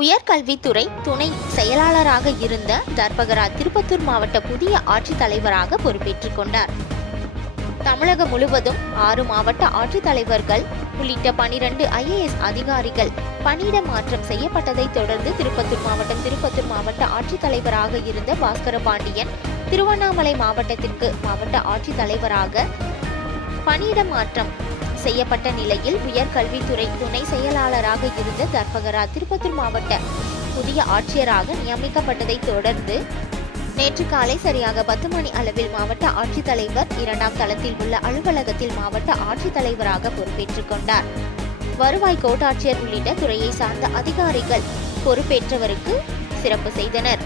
உயர்கல்வித்துறை துணை செயலாளராக இருந்த தர்பகரா திருப்பத்தூர் மாவட்ட புதிய ஆட்சித்தலைவராக பொறுப்பேற்றுக் கொண்டார். தமிழகம் முழுவதும் 6 மாவட்ட ஆட்சித்தலைவர்கள் உள்ளிட்ட 12 IAS அதிகாரிகள் பணியிட மாற்றம் செய்யப்பட்டதை தொடர்ந்து திருப்பத்தூர் மாவட்ட ஆட்சித்தலைவராக இருந்த பாஸ்கர பாண்டியன் திருவண்ணாமலை மாவட்டத்திற்கு மாவட்ட ஆட்சித்தலைவராக பணியிட மாற்றம் செய்யப்பட்ட நிலையில் உயர்கல்வித்துறை துணை செயலாளராக இருந்த தர்பகரா திருப்பத்தூர் மாவட்ட புதிய ஆட்சியராக நியமிக்கப்பட்டதை தொடர்ந்து நேற்று காலை சரியாக 10 மணி அளவில் மாவட்ட ஆட்சித்தலைவர் 2ஆம் தளத்தில் உள்ள அலுவலகத்தில் மாவட்ட ஆட்சித்தலைவராக பொறுப்பேற்றுக் கொண்டார். வருவாய் கோட்டாட்சியர் உள்ளிட்ட துறையை சார்ந்த அதிகாரிகள் பொறுப்பேற்றவருக்கு சிறப்பு செய்தனர்.